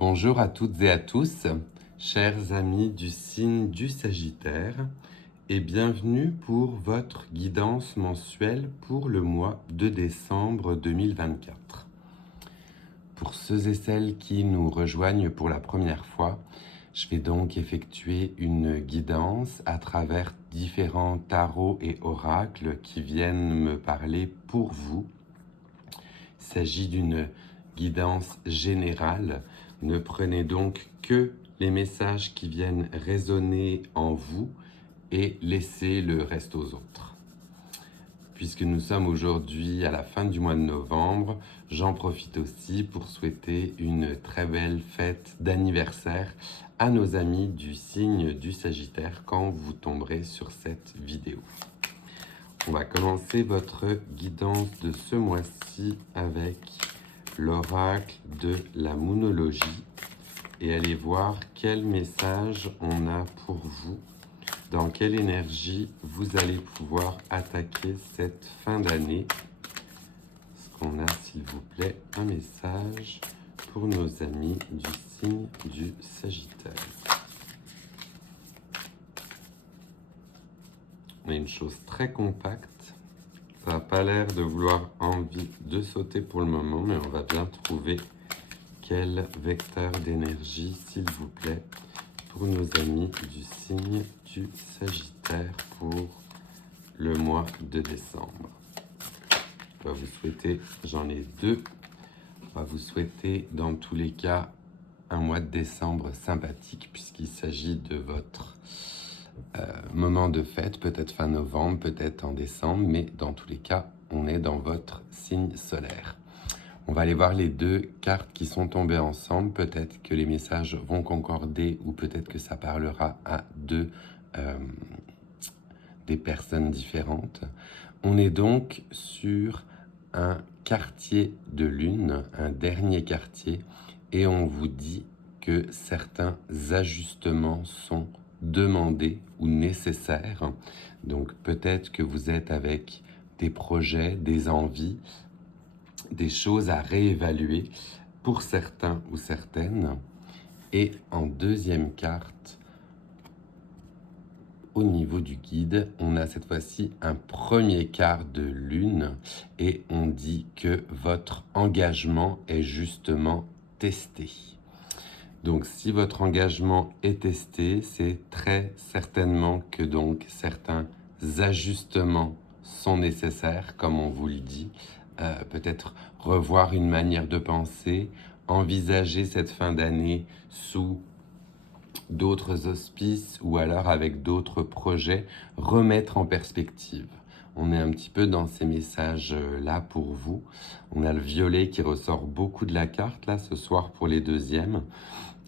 Bonjour à toutes et à tous, chers amis du signe du Sagittaire, et bienvenue pour votre guidance mensuelle pour le mois de décembre 2024. Pour ceux et celles qui nous rejoignent pour la première fois, je vais donc effectuer une guidance à travers différents tarots et oracles qui viennent me parler pour vous. Il s'agit d'une guidance générale. Ne prenez donc que les messages qui viennent résonner en vous et laissez le reste aux autres. Puisque nous sommes aujourd'hui à la fin du mois de novembre, j'en profite aussi pour souhaiter une très belle fête d'anniversaire à nos amis du signe du Sagittaire quand vous tomberez sur cette vidéo. On va commencer votre guidance de ce mois-ci avec l'oracle de la moonologie et allez voir quel message on a pour vous, dans quelle énergie vous allez pouvoir attaquer cette fin d'année. Est-ce qu'on a, s'il vous plaît, un message pour nos amis du signe du Sagittaire? On a une chose très compacte. Ça n'a pas l'air de vouloir envie de sauter pour le moment, mais on va bien trouver quel vecteur d'énergie, s'il vous plaît, pour nos amis du signe du Sagittaire pour le mois de décembre. On va vous souhaiter, j'en ai deux, on va vous souhaiter dans tous les cas un mois de décembre sympathique puisqu'il s'agit de votre moment de fête, peut-être fin novembre, peut-être en décembre, mais dans tous les cas, on est dans votre signe solaire. On va aller voir les deux cartes qui sont tombées ensemble. Peut-être que les messages vont concorder ou peut-être que ça parlera à des personnes différentes. On est donc sur un quartier de lune, un dernier quartier, et on vous dit que certains ajustements sont demandés ou nécessaires. Donc peut-être que vous êtes avec des projets, des envies, des choses à réévaluer pour certains ou certaines. Et en deuxième carte, au niveau du guide, on a cette fois-ci un premier quart de lune et on dit que votre engagement est justement testé. Donc si votre engagement est testé, c'est très certainement que donc certains ajustements sont nécessaires, comme on vous le dit. Peut-être revoir une manière de penser, envisager cette fin d'année sous d'autres auspices ou alors avec d'autres projets, remettre en perspective. On est un petit peu dans ces messages-là pour vous. On a le violet qui ressort beaucoup de la carte là ce soir pour les deuxièmes.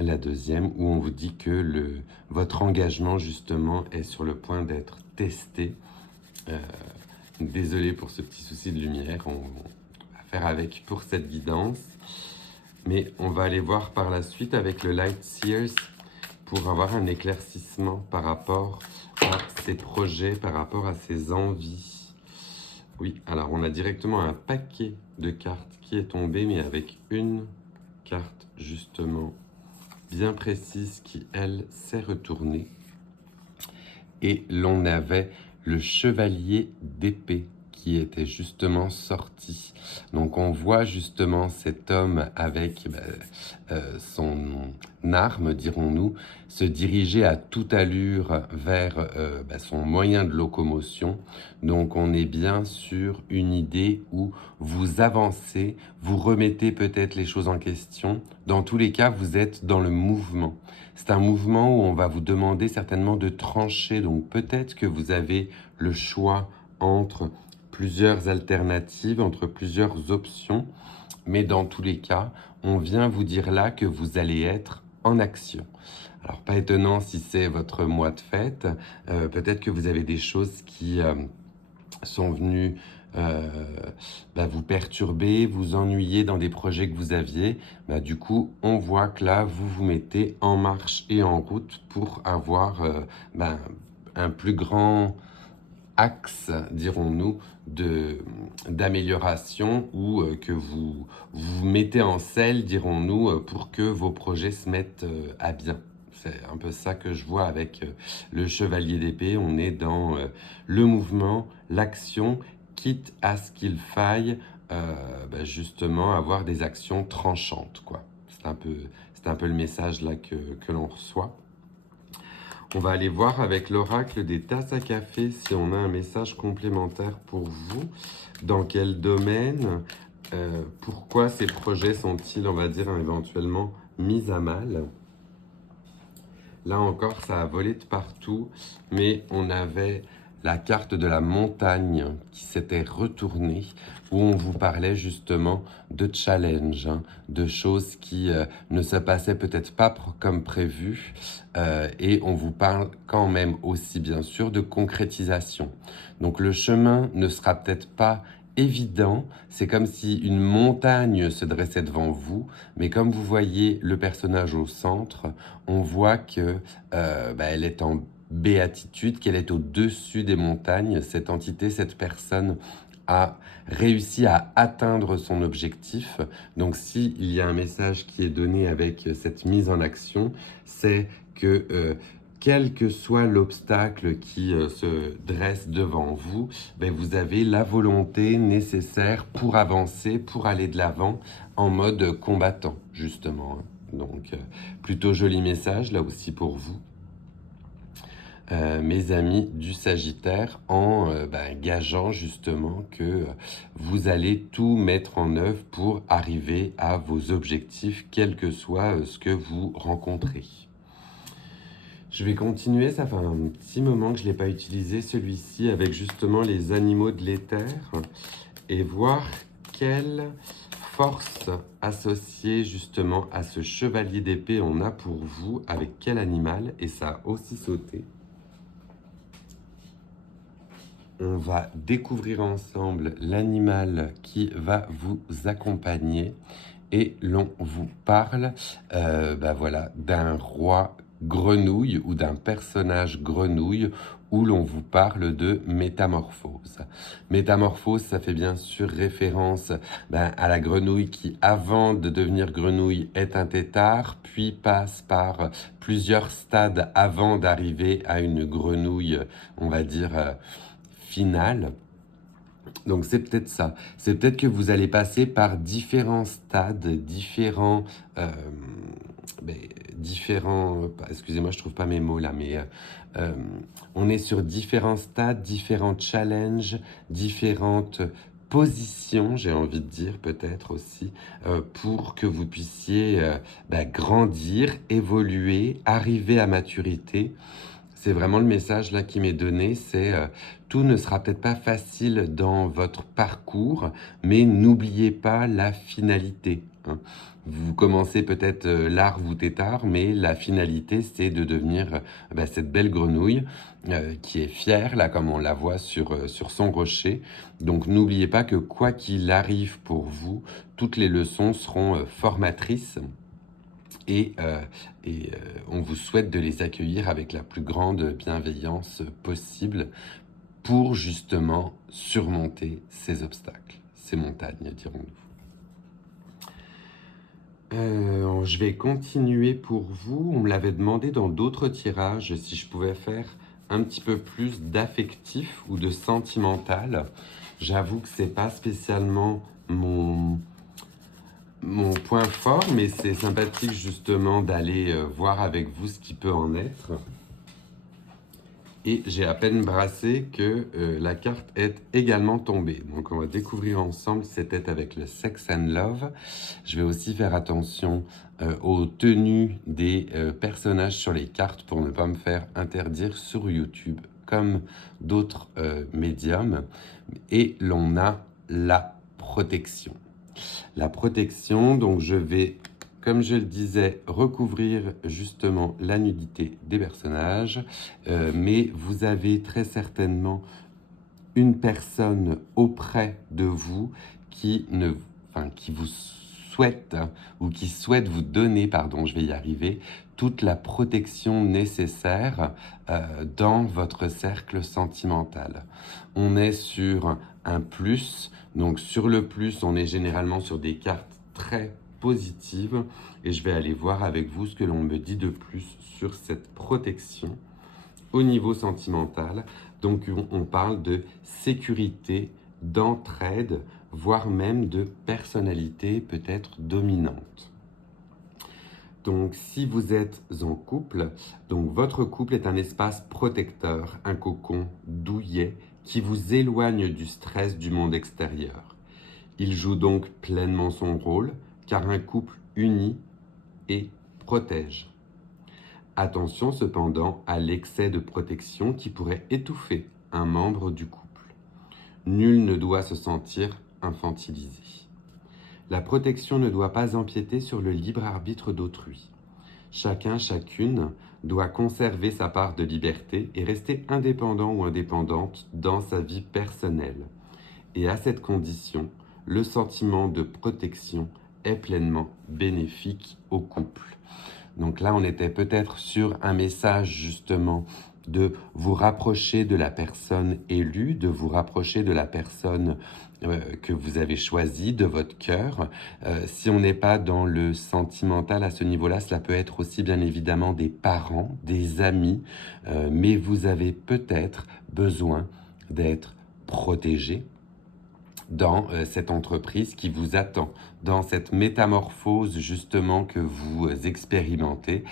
La deuxième où on vous dit que votre engagement justement est sur le point d'être testé. Désolé pour ce petit souci de lumière, on va faire avec pour cette guidance. Mais on va aller voir par la suite avec le Light Seers pour avoir un éclaircissement par rapport à ses projets, par rapport à ses envies. Oui, alors on a directement un paquet de cartes qui est tombé, mais avec une carte justement bien précise qui, elle, s'est retournée. Et l'on avait le chevalier d'épée qui était justement sorti. Donc on voit justement cet homme avec son arme, dirons-nous, se diriger à toute allure vers son moyen de locomotion. Donc on est bien sur une idée où vous avancez, vous remettez peut-être les choses en question. Dans tous les cas, vous êtes dans le mouvement. C'est un mouvement où on va vous demander certainement de trancher. Donc peut-être que vous avez le choix entre plusieurs alternatives, entre plusieurs options. Mais dans tous les cas, on vient vous dire là que vous allez être en action. Alors pas étonnant si c'est votre mois de fête. Peut-être que vous avez des choses qui sont venues vous perturber, vous ennuyer dans des projets que vous aviez. Du coup, on voit que là, vous vous mettez en marche et en route pour avoir un plus grand axe, dirons-nous, d'amélioration ou que vous mettez en selle, dirons-nous, pour que vos projets se mettent à bien. C'est un peu ça que je vois avec le chevalier d'épée. On est dans le mouvement, l'action, quitte à ce qu'il faille justement avoir des actions tranchantes, quoi. C'est un peu le message là que l'on reçoit. On va aller voir avec l'oracle des tasses à café si on a un message complémentaire pour vous. Dans quel domaine pourquoi ces projets sont-ils, on va dire, éventuellement mis à mal? Là encore, ça a volé de partout, mais on avait la carte de la montagne qui s'était retournée, où on vous parlait justement de challenge, hein, de choses qui ne se passaient peut-être pas comme prévu, et on vous parle quand même aussi bien sûr de concrétisation. Donc le chemin ne sera peut-être pas évident, c'est comme si une montagne se dressait devant vous, mais comme vous voyez le personnage au centre, on voit que elle est en béatitude, qu'elle est au-dessus des montagnes. Cette entité, cette personne a réussi à atteindre son objectif. Donc s'il y a un message qui est donné avec cette mise en action, c'est que quel que soit l'obstacle qui se dresse devant vous, vous avez la volonté nécessaire pour avancer, pour aller de l'avant en mode combattant, justement. Donc, plutôt joli message, là aussi pour vous, mes amis du Sagittaire, en gageant justement que vous allez tout mettre en œuvre pour arriver à vos objectifs, quel que soit ce que vous rencontrez. Je vais continuer, ça fait un petit moment que je ne l'ai pas utilisé, celui-ci, avec justement les animaux de l'éther, et voir quelle force associée justement à ce chevalier d'épée on a pour vous, avec quel animal, et ça a aussi sauté. On va découvrir ensemble l'animal qui va vous accompagner, et l'on vous parle d'un roi grenouille ou d'un personnage grenouille, où l'on vous parle de métamorphose. Métamorphose, ça fait bien sûr référence à la grenouille qui, avant de devenir grenouille, est un tétard, puis passe par plusieurs stades avant d'arriver à une grenouille, on va dire, finale. Donc c'est peut-être ça. C'est peut-être que vous allez passer par différents stades, excusez-moi, je trouve pas mes mots là, mais on est sur différents stades, différents challenges, différentes positions, j'ai envie de dire peut-être aussi, pour que vous puissiez grandir, évoluer, arriver à maturité. C'est vraiment le message là qui m'est donné, c'est tout ne sera peut-être pas facile dans votre parcours, mais n'oubliez pas la finalité, hein. Vous commencez peut-être l'art vous tétard, mais la finalité, c'est de devenir cette belle grenouille qui est fière, là, comme on la voit sur son rocher. Donc n'oubliez pas que quoi qu'il arrive pour vous, toutes les leçons seront formatrices. Et on vous souhaite de les accueillir avec la plus grande bienveillance possible pour justement surmonter ces obstacles, ces montagnes, dirons-nous. Je vais continuer pour vous. On me l'avait demandé dans d'autres tirages si je pouvais faire un petit peu plus d'affectif ou de sentimental. J'avoue que c'est pas spécialement mon point fort, mais c'est sympathique justement d'aller voir avec vous ce qui peut en être. Et j'ai à peine brassé que la carte est également tombée. Donc on va découvrir ensemble si c'était avec le Sex and Love. Je vais aussi faire attention aux tenues des personnages sur les cartes pour ne pas me faire interdire sur YouTube comme d'autres médiums. Et l'on a la protection. La protection, donc je vais, comme je le disais, recouvrir justement la nudité des personnages, mais vous avez très certainement une personne auprès de vous qui vous souhaite ou qui souhaite vous donner, pardon, je vais y arriver, toute la protection nécessaire dans votre cercle sentimental. On est sur un plus, donc sur le plus, on est généralement sur des cartes très positives et je vais aller voir avec vous ce que l'on me dit de plus sur cette protection au niveau sentimental. Donc on parle de sécurité, d'entraide, voire même de personnalité peut-être dominante. Donc, si vous êtes en couple, donc votre couple est un espace protecteur, un cocon douillet qui vous éloigne du stress du monde extérieur. Il joue donc pleinement son rôle, car un couple unit et protège. Attention cependant à l'excès de protection qui pourrait étouffer un membre du couple. Nul ne doit se sentir infantilisé. La protection ne doit pas empiéter sur le libre arbitre d'autrui. Chacun, chacune doit conserver sa part de liberté et rester indépendant ou indépendante dans sa vie personnelle. Et à cette condition, le sentiment de protection est pleinement bénéfique au couple. Donc là, on était peut-être sur un message justement de vous rapprocher de la personne élue, de vous rapprocher de la personne que vous avez choisie, de votre cœur. Si on n'est pas dans le sentimental à ce niveau-là, cela peut être aussi bien évidemment des parents, des amis, mais vous avez peut-être besoin d'être protégé dans cette entreprise qui vous attend, dans cette métamorphose justement que vous expérimentez.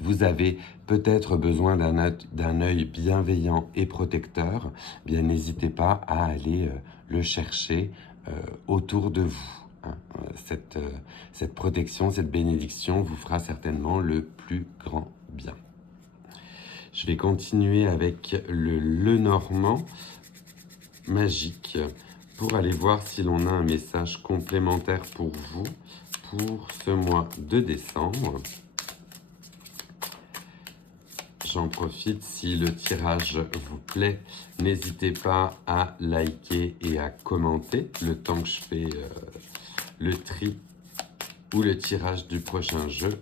Vous avez peut-être besoin d'un œil bienveillant et protecteur. Bien, n'hésitez pas à aller le chercher autour de vous. Hein. Cette protection, cette bénédiction vous fera certainement le plus grand bien. Je vais continuer avec le Lenormand magique pour aller voir si l'on a un message complémentaire pour vous pour ce mois de décembre. J'en profite, si le tirage vous plaît, n'hésitez pas à liker et à commenter le temps que je fais le tri ou le tirage du prochain jeu.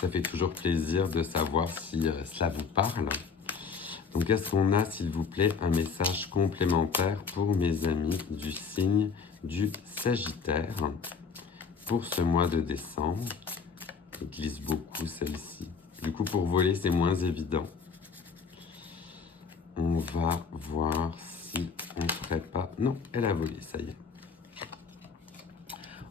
Ça fait toujours plaisir de savoir si cela vous parle. Donc, est-ce qu'on a, s'il vous plaît, un message complémentaire pour mes amis du signe du Sagittaire pour ce mois de décembre? Je glisse beaucoup celle-ci. Du coup, pour voler, c'est moins évident. On va voir si on ne ferait pas... Non, elle a volé, ça y est.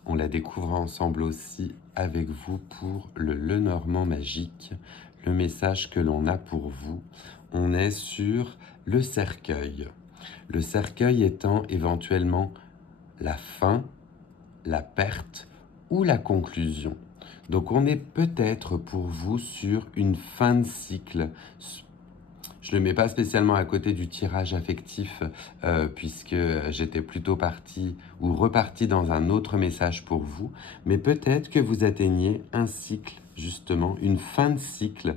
On la découvre ensemble aussi avec vous pour le Lenormand magique. Le message que l'on a pour vous, on est sur le cercueil. Le cercueil étant éventuellement la fin, la perte ou la conclusion. Donc on est peut-être pour vous sur une fin de cycle. Je ne le mets pas spécialement à côté du tirage affectif puisque j'étais plutôt parti ou reparti dans un autre message pour vous. Mais peut-être que vous atteignez un cycle, justement, une fin de cycle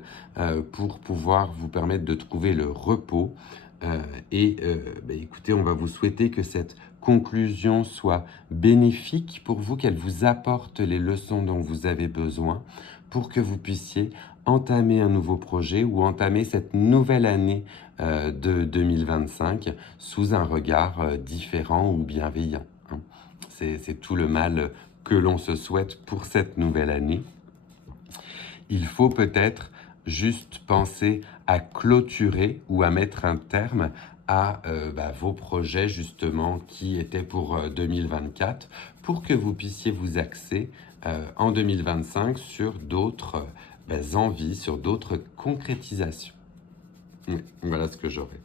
pour pouvoir vous permettre de trouver le repos. Écoutez, on va vous souhaiter que cette conclusion soit bénéfique pour vous, qu'elle vous apporte les leçons dont vous avez besoin pour que vous puissiez entamer un nouveau projet ou entamer cette nouvelle année de 2025 sous un regard différent ou bienveillant. Hein. C'est tout le mal que l'on se souhaite pour cette nouvelle année. Il faut peut-être juste penser à clôturer ou à mettre un terme à vos projets justement qui étaient pour 2024 pour que vous puissiez vous axer en 2025 sur d'autres envies, sur d'autres concrétisations. Voilà ce que j'aurais.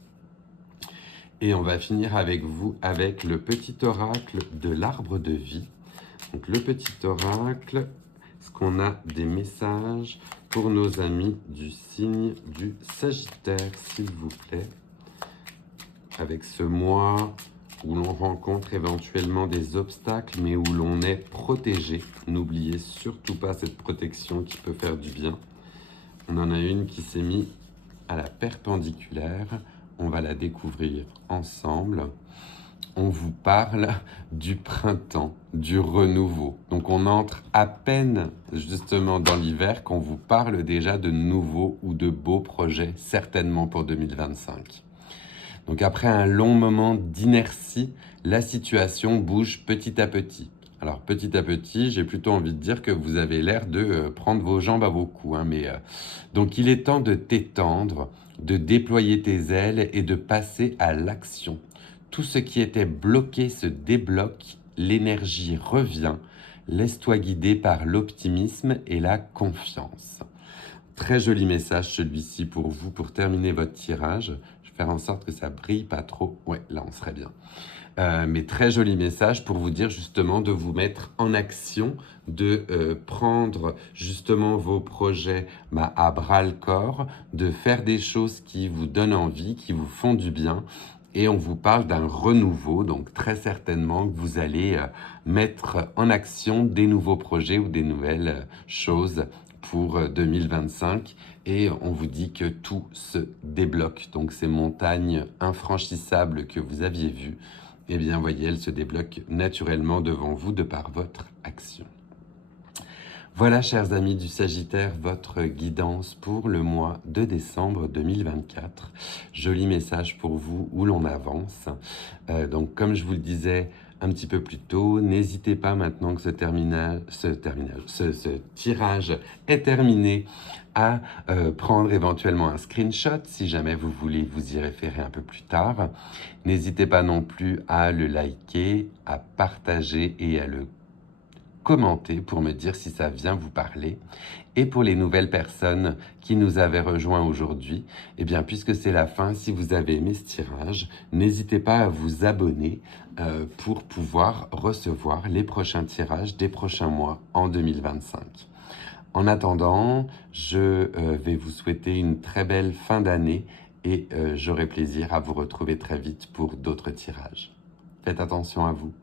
Et on va finir avec vous avec le petit oracle de l'arbre de vie. Donc le petit oracle, est-ce qu'on a des messages pour nos amis du signe du Sagittaire, s'il vous plaît, avec ce mois où l'on rencontre éventuellement des obstacles, mais où l'on est protégé. N'oubliez surtout pas cette protection qui peut faire du bien. On en a une qui s'est mise à la perpendiculaire. On va la découvrir ensemble. on vous parle du printemps, du renouveau. Donc on entre à peine justement dans l'hiver qu'on vous parle déjà de nouveaux ou de beaux projets, certainement pour 2025. Donc après un long moment d'inertie, la situation bouge petit à petit. Alors petit à petit, j'ai plutôt envie de dire que vous avez l'air de prendre vos jambes à vos coups. Donc il est temps de t'étendre, de déployer tes ailes et de passer à l'action. Tout ce qui était bloqué se débloque, l'énergie revient. Laisse-toi guider par l'optimisme et la confiance. Très joli message celui-ci pour vous, pour terminer votre tirage. Je vais faire en sorte que ça brille pas trop. Ouais, là on serait bien. Mais très joli message pour vous dire justement de vous mettre en action, de prendre justement vos projets à bras-le-corps, de faire des choses qui vous donnent envie, qui vous font du bien. Et on vous parle d'un renouveau, donc très certainement que vous allez mettre en action des nouveaux projets ou des nouvelles choses pour 2025. Et on vous dit que tout se débloque. Donc ces montagnes infranchissables que vous aviez vues, eh bien, voyez, elles se débloquent naturellement devant vous de par votre action. Voilà, chers amis du Sagittaire, votre guidance pour le mois de décembre 2024. Joli message pour vous où l'on avance. Donc, comme je vous le disais un petit peu plus tôt, n'hésitez pas maintenant que ce tirage est terminé à prendre éventuellement un screenshot si jamais vous voulez vous y référer un peu plus tard. N'hésitez pas non plus à le liker, à partager et à le commenter pour me dire si ça vient vous parler. Et pour les nouvelles personnes qui nous avaient rejoints aujourd'hui, eh bien, puisque c'est la fin, si vous avez aimé ce tirage, n'hésitez pas à vous abonner pour pouvoir recevoir les prochains tirages des prochains mois en 2025. En attendant, je vais vous souhaiter une très belle fin d'année et j'aurai plaisir à vous retrouver très vite pour d'autres tirages. Faites attention à vous.